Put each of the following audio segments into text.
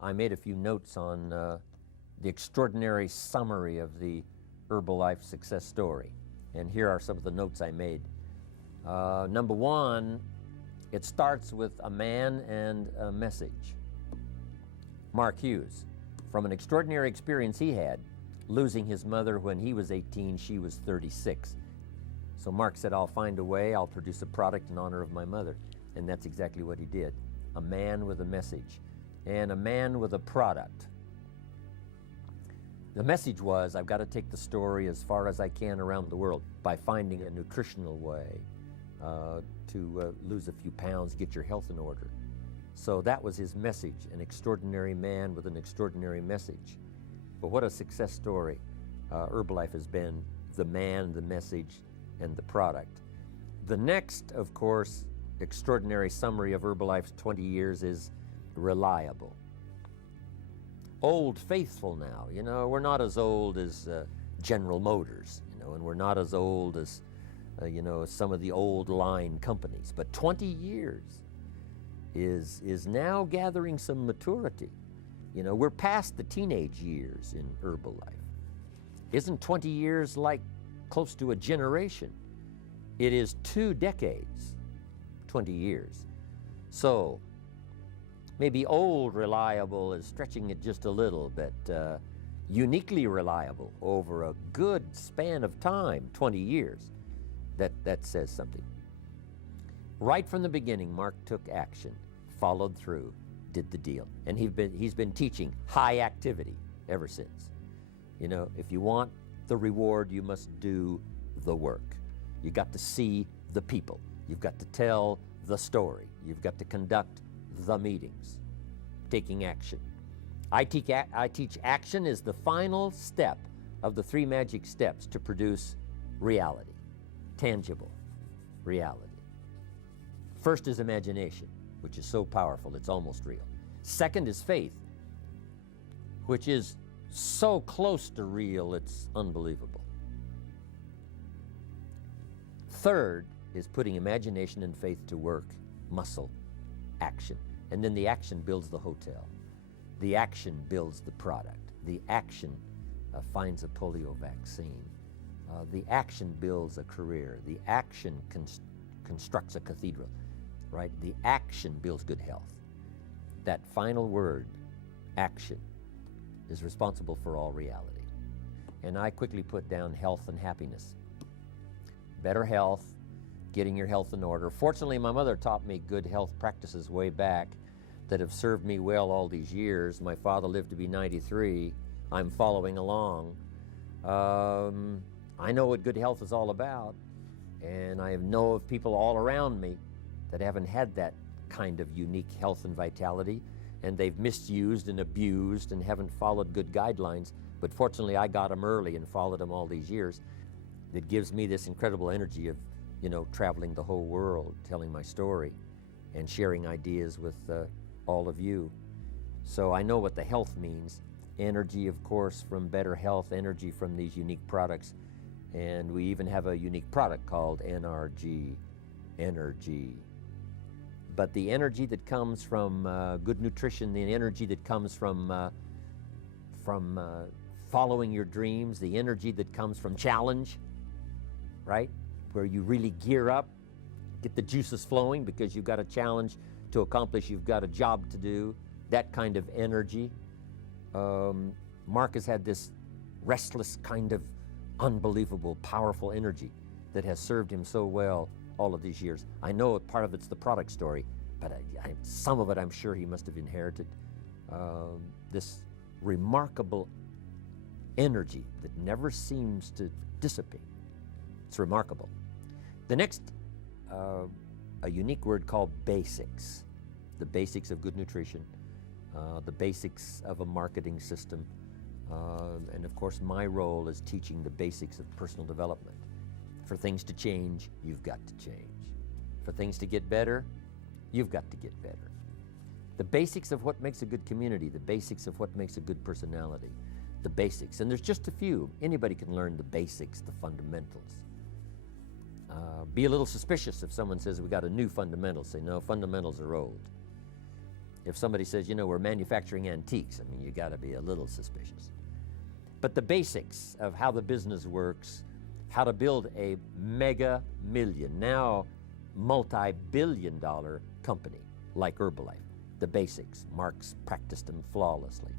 I made a few notes on the extraordinary summary of the Herbalife success story. And here are some of the notes I made. Number one, it starts with a man and a message. Mark Hughes, from an extraordinary experience he had, losing his mother when he was 18, she was 36. So Mark said, I'll find a way, I'll produce a product in honor of my mother. And that's exactly what he did. A man with a message and a man with a product. The message was, I've got to take the story as far as I can around the world by finding a nutritional way to lose a few pounds, get your health in order. So that was his message, an extraordinary man with an extraordinary message. But what a success story Herbalife has been, the man, the message, and the product. The next, of course, extraordinary summary of Herbalife's 20 years is reliable. Old Faithful now, you know, we're not as old as General Motors, you know, and we're not as old as, you know, some of the old line companies, but 20 years is now gathering some maturity. You know, we're past the teenage years in Herbalife. Isn't 20 years like close to a generation? It is 2 decades, 20 years. So maybe old reliable is stretching it just a little, but uniquely reliable over a good span of time, 20 years, that says something. Right from the beginning, Mark took action, followed through, did the deal. And he's been teaching high activity ever since. You know, if you want the reward, you must do the work. You got to see the people. You've got to tell the story. You've got to conduct the meetings, taking action. I teach action is the final step of the 3 magic steps to produce reality, tangible reality. First is imagination, which is so powerful, it's almost real. Second is faith, which is so close to real, it's unbelievable. Third is putting imagination and faith to work, muscle, action. And then the action builds the hotel. The action builds the product. The action finds a polio vaccine. The action builds a career. The action constructs a cathedral, right? The action builds good health. That final word, action, is responsible for all reality. And I quickly put down health and happiness. Better health, getting your health in order. Fortunately, my mother taught me good health practices way back that have served me well all these years. My father lived to be 93. I'm following along. I know what good health is all about, and I know of people all around me that haven't had that kind of unique health and vitality, and they've misused and abused and haven't followed good guidelines. But fortunately, I got them early and followed them all these years. That gives me this incredible energy of, you know, traveling the whole world, telling my story, and sharing ideas with all of you. So I know what the health means. Energy, of course, from better health, energy from these unique products. And we even have a unique product called NRG, energy. But the energy that comes from good nutrition, the energy that comes from following your dreams, the energy that comes from challenge, right? Where you really gear up, get the juices flowing because you've got a challenge to accomplish, you've got a job to do, that kind of energy. Mark has had this restless kind of unbelievable, powerful energy that has served him so well all of these years. I know part of it's the product story, but some of it I'm sure he must have inherited. This remarkable energy that never seems to dissipate. It's remarkable. The next, a unique word called basics. The basics of good nutrition, the basics of a marketing system, and of course my role is teaching the basics of personal development. For things to change, you've got to change. For things to get better, you've got to get better. The basics of what makes a good community, the basics of what makes a good personality, the basics. And there's just a few. Anybody can learn the basics, the fundamentals. Be a little suspicious if someone says we got a new fundamental. Say, no, fundamentals are old. If somebody says, we're manufacturing antiques, I mean, you got to be a little suspicious. But the basics of how the business works, how to build a mega million, now multi-billion dollar company like Herbalife, the basics. Mark's practiced them flawlessly.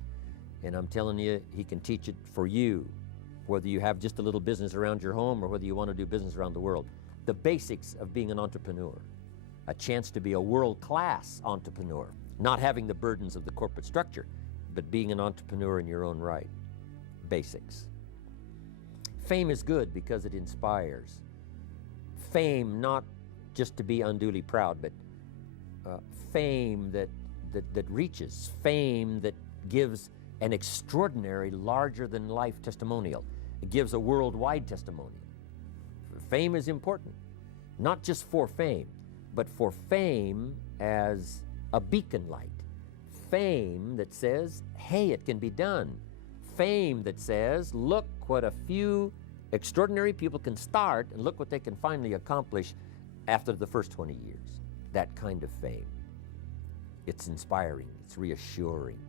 And I'm telling you, he can teach it for you, whether you have just a little business around your home or whether you want to do business around the world. The basics of being an entrepreneur, a chance to be a world-class entrepreneur, not having the burdens of the corporate structure, but being an entrepreneur in your own right. Basics. Fame is good because it inspires. Fame not just to be unduly proud, but fame that reaches, fame that gives an extraordinary, larger-than-life testimonial. It gives a worldwide testimonial. Fame is important, not just for fame, but for fame as a beacon light. Fame that says, hey, it can be done. Fame that says, look what a few extraordinary people can start and look what they can finally accomplish after the first 20 years. That kind of fame. It's inspiring, it's reassuring,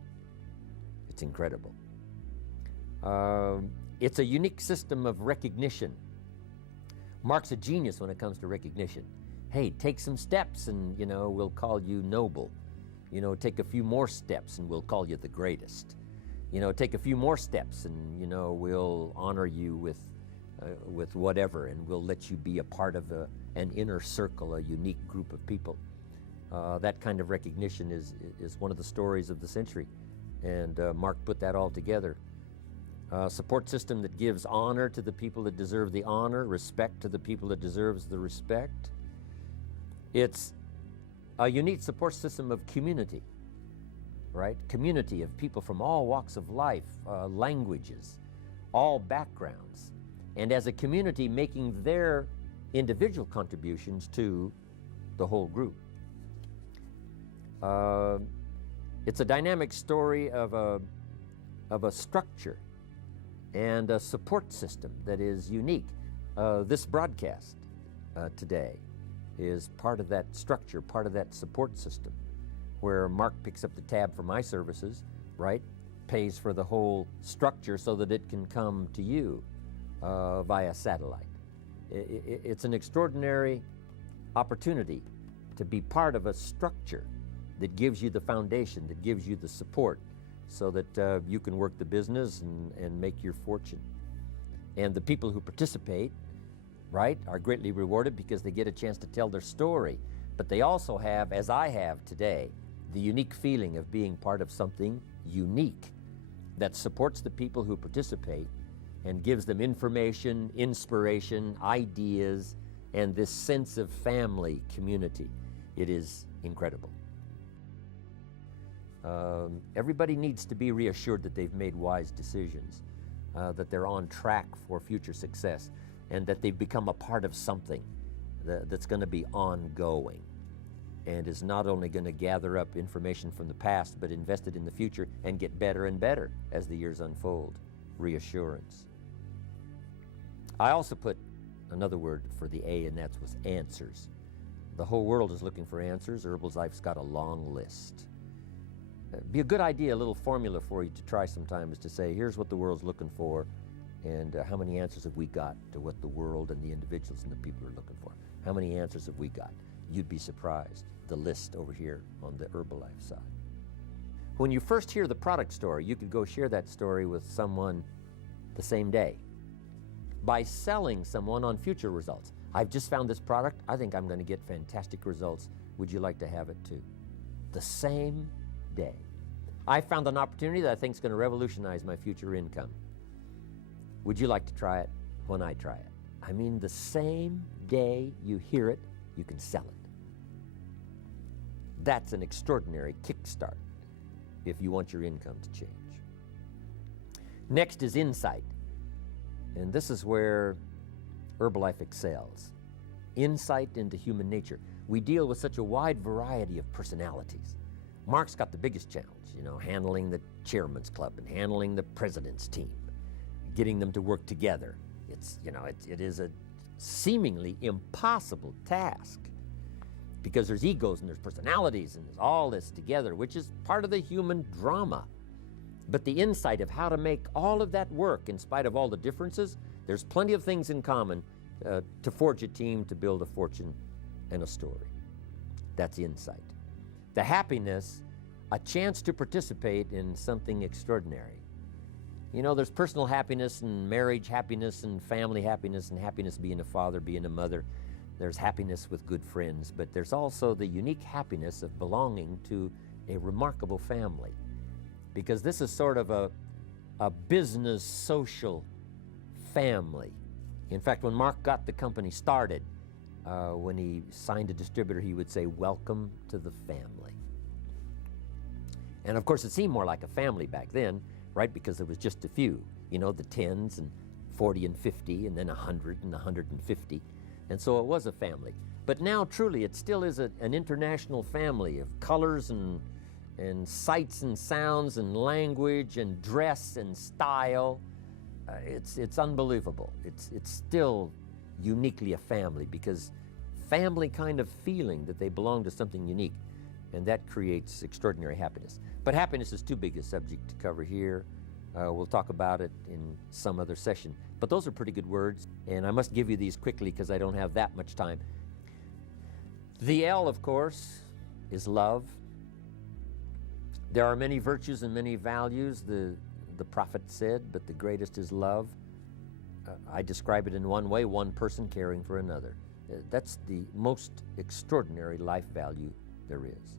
it's incredible. It's a unique system of recognition. Mark's a genius when it comes to recognition. Hey, take some steps and, we'll call you noble. Take a few more steps and we'll call you the greatest. Take a few more steps and, we'll honor you with whatever, and we'll let you be a part of an inner circle, a unique group of people. That kind of recognition is one of the stories of the century. And Mark put that all together. Support system that gives honor to the people that deserve the honor, respect to the people that deserves the respect. It's a unique support system of community, right? Community of people from all walks of life, languages, all backgrounds. And as a community making their individual contributions to the whole group. It's a dynamic story of a structure and a support system that is unique. This broadcast today is part of that structure, part of that support system, where Mark picks up the tab for my services, right? Pays for the whole structure so that it can come to you via satellite. It's an extraordinary opportunity to be part of a structure that gives you the foundation, that gives you the support, so that you can work the business and make your fortune. And the people who participate, right, are greatly rewarded because they get a chance to tell their story. But they also have, as I have today, the unique feeling of being part of something unique that supports the people who participate and gives them information, inspiration, ideas, and this sense of family, community. It is incredible. Everybody needs to be reassured that they've made wise decisions, that they're on track for future success, and that they've become a part of something that's going to be ongoing and is not only going to gather up information from the past, but invest it in the future and get better and better as the years unfold. Reassurance. I also put another word for the A, and that was answers. The whole world is looking for answers. Herbalife's got a long list. Be a good idea, a little formula for you to try sometime, is to say, here's what the world's looking for, and how many answers have we got to what the world and the individuals and the people are looking for? How many answers have we got? You'd be surprised, the list over here on the Herbalife side. When you first hear the product story, you could go share that story with someone the same day by selling someone on future results. I've just found this product. I think I'm going to get fantastic results. Would you like to have it too? The same day. I found an opportunity that I think is going to revolutionize my future income. Would you like to try it when I try it? I mean, the same day you hear it, you can sell it. That's an extraordinary kickstart if you want your income to change. Next is insight. And this is where Herbalife excels. Insight into human nature. We deal with such a wide variety of personalities. Mark's got the biggest challenge, handling the chairman's club and handling the president's team, getting them to work together. It is a seemingly impossible task. because there's egos and there's personalities and there's all this together, which is part of the human drama. But the insight of how to make all of that work in spite of all the differences, there's plenty of things in common to forge a team, to build a fortune and a story. That's the insight. The happiness, a chance to participate in something extraordinary. You know, there's personal happiness and marriage happiness and family happiness and happiness being a father, being a mother. There's happiness with good friends, but there's also the unique happiness of belonging to a remarkable family. Because this is sort of a business social family. In fact, when Mark got the company started, when he signed a distributor, he would say, "Welcome to the family." And of course, it seemed more like a family back then, right? Because there was just a few, you know, the 10s and 40 and 50 and then 100 and 150. And so it was a family. But now truly it still is an international family of colors and sights and sounds and language and dress and style. It's unbelievable. It's still uniquely a family, because family kind of feeling that they belong to something unique, and that creates extraordinary happiness. But happiness is too big a subject to cover here. We'll talk about it in some other session. But those are pretty good words, and I must give you these quickly because I don't have that much time. The L, of course, is love. There are many virtues and many values, the prophet said, but the greatest is love. I describe it in one way: one person caring for another. That's the most extraordinary life value there is.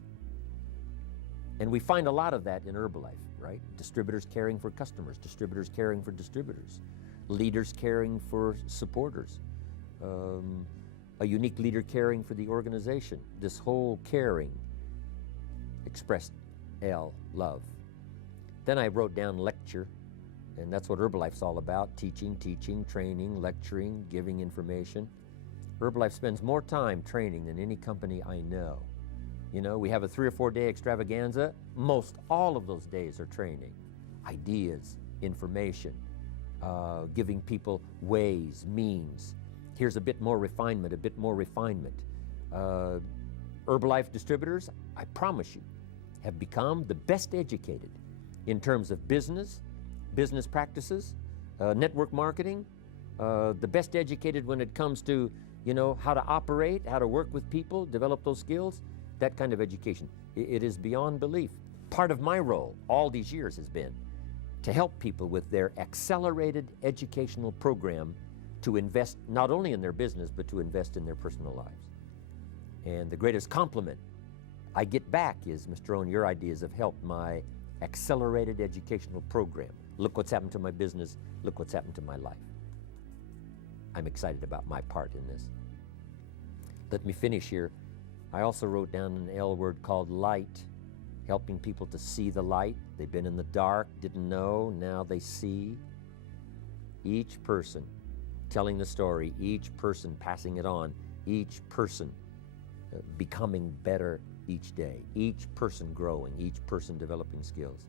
And we find a lot of that in Herbalife, right? Distributors caring for customers, distributors caring for distributors, leaders caring for supporters, a unique leader caring for the organization. This whole caring expressed L, love. Then I wrote down lecture, and that's what Herbalife's all about: teaching, training, lecturing, giving information. Herbalife spends more time training than any company I know. You know, we have a 3 or 4 day extravaganza. Most all of those days are training, ideas, information, giving people ways, means. Here's a bit more refinement, a bit more refinement. Herbalife distributors, I promise you, have become the best educated in terms of business practices, network marketing, the best educated when it comes to, you know, how to operate, how to work with people, develop those skills, that kind of education. It is beyond belief. Part of my role all these years has been to help people with their accelerated educational program to invest not only in their business, but to invest in their personal lives. And the greatest compliment I get back is, Mr. Rohn, your ideas have helped my accelerated educational program. Look what's happened to my business. Look what's happened to my life. I'm excited about my part in this. Let me finish here. I also wrote down an L word called light, helping people to see the light. They've been in the dark, didn't know, now they see. Each person telling the story, each person passing it on, each person becoming better each day, each person growing, each person developing skills.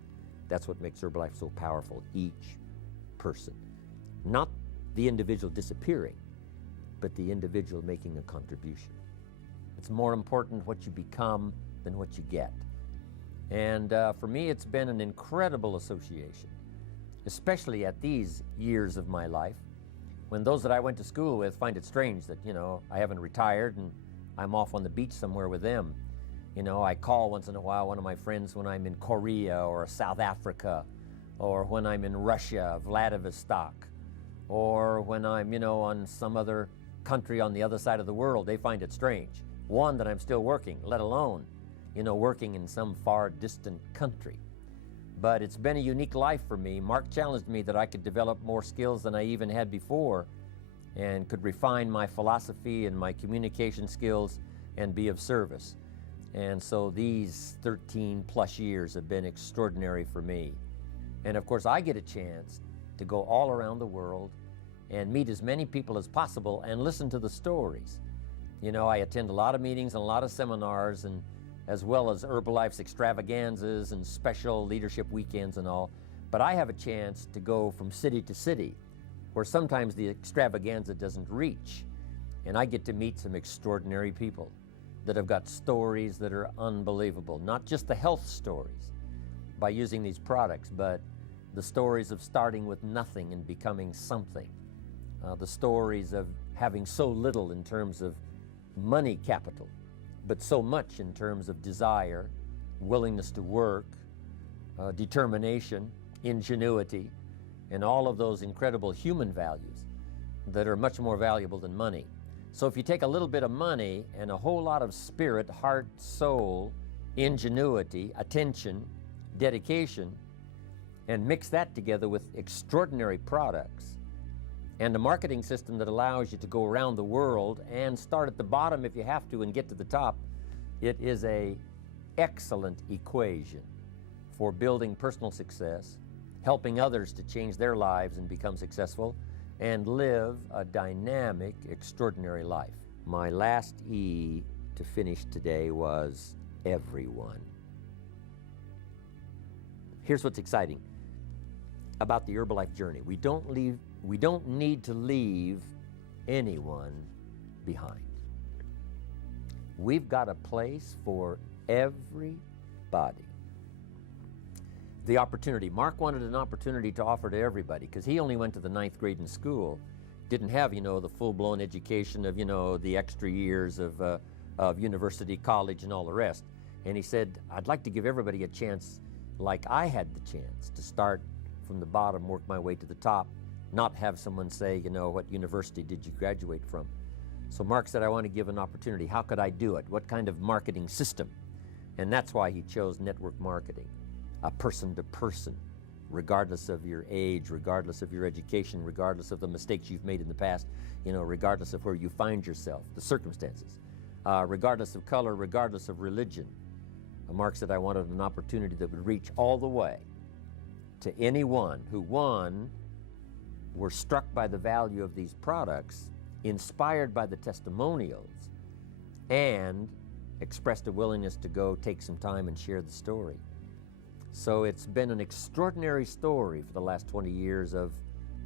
That's what makes Herbalife so powerful, each person. Not the individual disappearing, but the individual making a contribution. It's more important what you become than what you get. And for me, it's been an incredible association, especially at these years of my life, when those that I went to school with find it strange that, you know, I haven't retired and I'm off on the beach somewhere with them. You know, I call once in a while one of my friends when I'm in Korea or South Africa, or when I'm in Russia, Vladivostok, or when I'm, you know, on some other country on the other side of the world. They find it strange. One, that I'm still working, let alone, you know, working in some far distant country. But it's been a unique life for me. Mark challenged me that I could develop more skills than I even had before, and could refine my philosophy and my communication skills and be of service. And so these 13 plus years have been extraordinary for me. And of course, I get a chance to go all around the world and meet as many people as possible and listen to the stories. You know, I attend a lot of meetings and a lot of seminars, and as well as Herbalife's extravaganzas and special leadership weekends and all. But I have a chance to go from city to city, where sometimes the extravaganza doesn't reach. And I get to meet some extraordinary people. that have got stories that are unbelievable. Not just the health stories by using these products, but the stories of starting with nothing and becoming something. The stories of having so little in terms of money capital, but so much in terms of desire, willingness to work, determination, ingenuity, and all of those incredible human values that are much more valuable than money. So if you take a little bit of money and a whole lot of spirit, heart, soul, ingenuity, attention, dedication, and mix that together with extraordinary products and a marketing system that allows you to go around the world and start at the bottom if you have to and get to the top, it is an excellent equation for building personal success, helping others to change their lives and become successful, and live a dynamic, extraordinary life. My last E to finish today was everyone. Here's what's exciting about the Herbalife journey. We don't need to leave anyone behind. We've got a place for everybody. The opportunity. Mark wanted an opportunity to offer to everybody because he only went to the 9th grade in school, didn't have, the full-blown education of, the extra years of university, college, and all the rest. And he said, I'd like to give everybody a chance like I had the chance to start from the bottom, work my way to the top, not have someone say, what university did you graduate from? So Mark said, I want to give an opportunity. How could I do it? What kind of marketing system? And that's why he chose network marketing. A person-to-person, regardless of your age, regardless of your education, regardless of the mistakes you've made in the past, regardless of where you find yourself, the circumstances, regardless of color, regardless of religion. Mark said I wanted an opportunity that would reach all the way to anyone who, one, were struck by the value of these products, inspired by the testimonials, and expressed a willingness to go take some time and share the story. So it's been an extraordinary story for the last 20 years of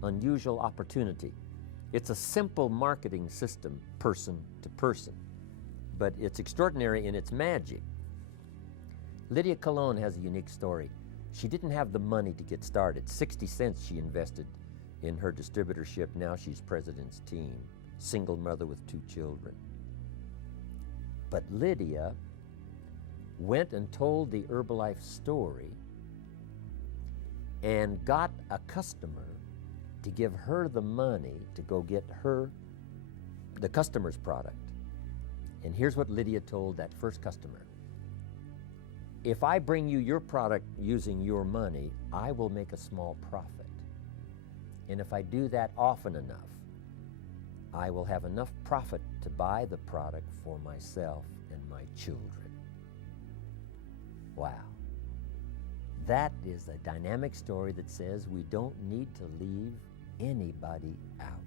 unusual opportunity. It's a simple marketing system, person to person, but it's extraordinary in its magic. Lydia Colon has a unique story. She didn't have the money to get started. 60 cents she invested in her distributorship. Now she's president's team, single mother with 2 children. But Lydia went and told the Herbalife story and got a customer to give her the money to go get the customer's product. And here's what Lydia told that first customer. If I bring you your product using your money, I will make a small profit. And if I do that often enough, I will have enough profit to buy the product for myself and my children. Wow. That is a dynamic story that says we don't need to leave anybody out.